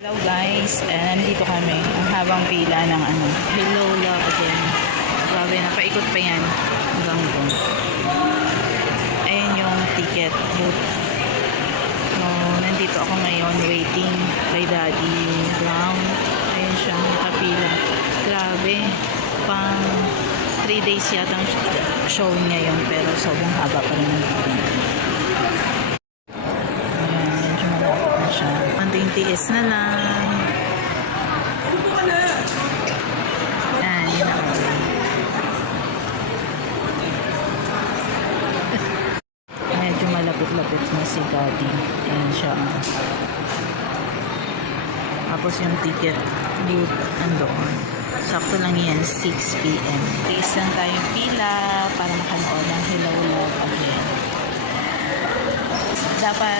Hello guys, nandito kami. Ang habang pila ng Hello Love again. Grabe, napaikot pa yan. Hanggang doon. Ayan yung ticket booth. So, nandito ako ngayon waiting kay Daddy Brown. Ayan siya, nakapila. Grabe, pang 3 days yata ang show niya yun, pero sobrang haba pa rin ng pila. Konting tiis na lang. Yan, yun ako. Medyo malapit-lapit na si Daddy. Ayan siya. Tapos yung ticket booth andoon. Sakto lang yan, 6 p.m. Tiis lang tayong pila para makanood ng Hello Love again. Dapat